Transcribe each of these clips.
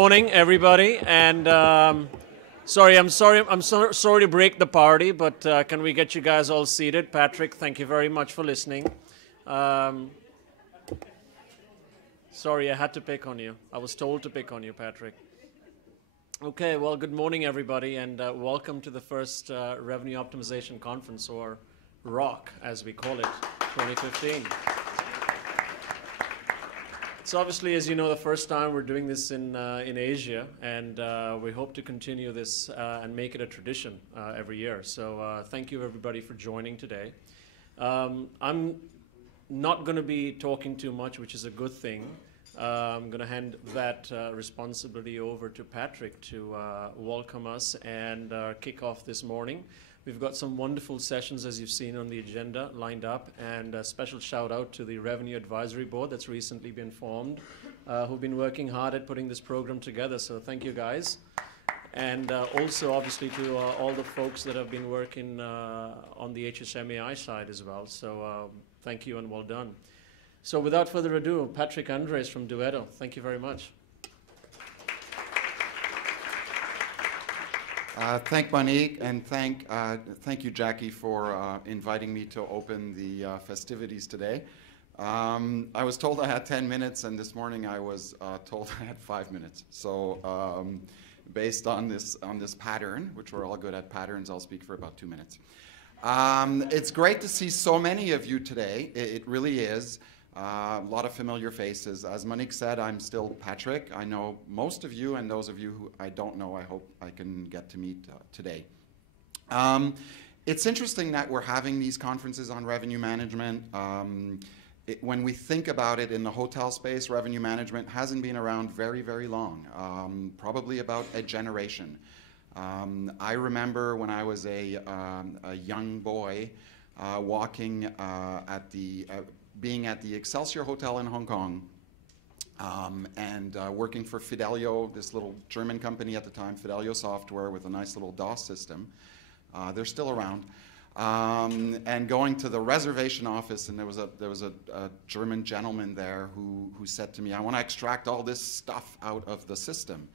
Morning, everybody, and I'm sorry to break the party, but can we get you guys all seated? Patrick, thank you very much for listening. Sorry, I had to pick on you. I was told to pick on you, Patrick. Okay, well, good morning, everybody, and welcome to the first Revenue Optimization Conference, or ROC, as we call it, 2015. It's obviously, as you know, the first time we're doing this in Asia, and we hope to continue this and make it a tradition every year. So thank you, everybody, for joining today. I'm not going to be talking too much, which is a good thing. I'm going to hand that responsibility over to Patrick to welcome us and kick off this morning. We've got some wonderful sessions, as you've seen on the agenda, lined up, and a special shout out to the Revenue Advisory Board that's recently been formed, who've been working hard at putting this program together, so thank you guys. And also, obviously, to all the folks that have been working on the HSMAI side as well, so thank you and well done. So without further ado, Patrick Andres from Duetto, thank you very much. Thank Maunik, and thank you, Jackie, for inviting me to open the festivities today. I was told I had 10 minutes, and this morning I was told I had 5 minutes. So based on this pattern, which we're all good at patterns, I'll speak for about 2 minutes. It's great to see so many of you today. It really is. A lot of familiar faces. As Maunik said, I'm still Patrick. I know most of you, and those of you who I don't know, I hope I can get to meet today. It's interesting that we're having these conferences on revenue management. When we think about it in the hotel space, revenue management hasn't been around very, very long, probably about a generation. I remember when I was a young boy walking being at the Excelsior Hotel in Hong Kong and working for Fidelio, this little German company at the time, Fidelio Software, with a nice little DOS system. They're still around. And going to the reservation office, and there was a German gentleman there who said to me, "I want to extract all this stuff out of the system."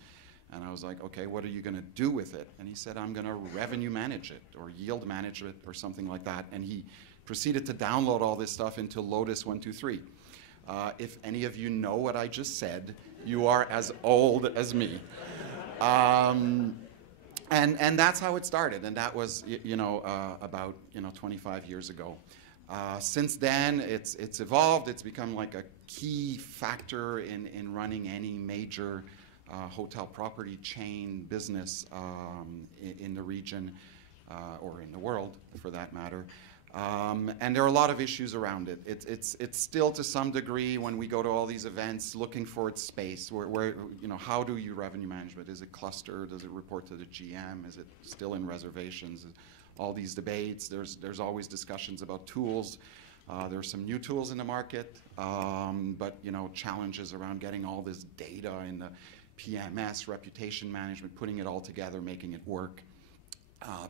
And I was like, "Okay, what are you going to do with it?" And he said, "I'm going to revenue manage it or yield manage it or something like that." And he proceeded to download all this stuff into Lotus 123. If any of you know what I just said, you are as old as me. And that's how it started, and that was about 25 years ago. Since then, it's evolved. It's become like a key factor in running any major hotel property chain business in the region or in the world, for that matter. And there are a lot of issues around it. It's still, to some degree, when we go to all these events, looking for its space. Where how do you revenue management? Is it cluster? Does it report to the GM? Is it still in reservations? All these debates. There's always discussions about tools. There's some new tools in the market, but challenges around getting all this data in the PMS, reputation management, putting it all together, making it work.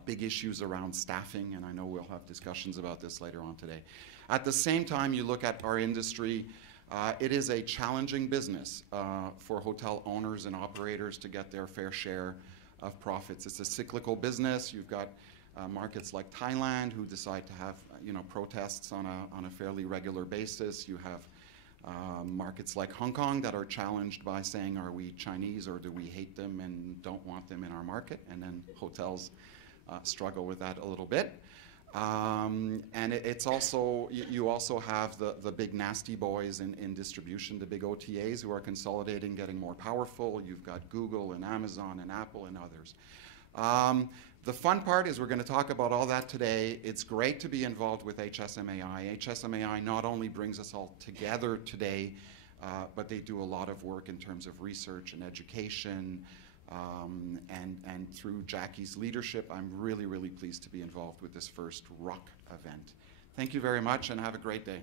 Big issues around staffing, and I know we'll have discussions about this later on today. At the same time, you look at our industry, it is a challenging business for hotel owners and operators to get their fair share of profits. It's a cyclical business. You've got markets like Thailand who decide to have protests on a fairly regular basis. You have markets like Hong Kong that are challenged by saying, are we Chinese or do we hate them and don't want them in our market? And then hotels struggle with that a little bit. And it's also, you also have the big nasty boys in distribution, the big OTAs who are consolidating, getting more powerful. You've got Google and Amazon and Apple and others. The fun part is we're going to talk about all that today. It's great to be involved with HSMAI. HSMAI not only brings us all together today, but they do a lot of work in terms of research and education. And through Jackie's leadership, I'm really, really pleased to be involved with this first ROC event. Thank you very much and have a great day.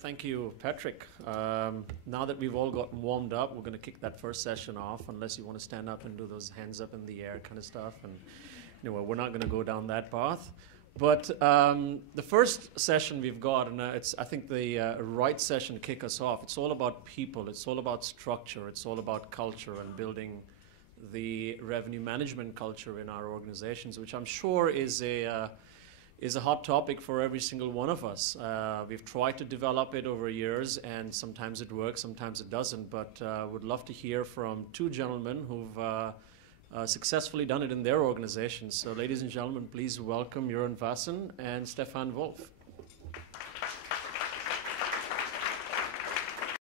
Thank you, Patrick. Now that we've all gotten warmed up, we're going to kick that first session off, unless you want to stand up and do those hands up in the air kind of stuff. And we're not going to go down that path. But the first session we've got, and it's I think the right session to kick us off, it's all about people, it's all about structure, it's all about culture and building the revenue management culture in our organizations, which I'm sure is a hot topic for every single one of us. We've tried to develop it over years, and sometimes it works, sometimes it doesn't, but would love to hear from two gentlemen who've successfully done it in their organizations. So ladies and gentlemen, please welcome Jeroen Vassen and Stefan Wolf.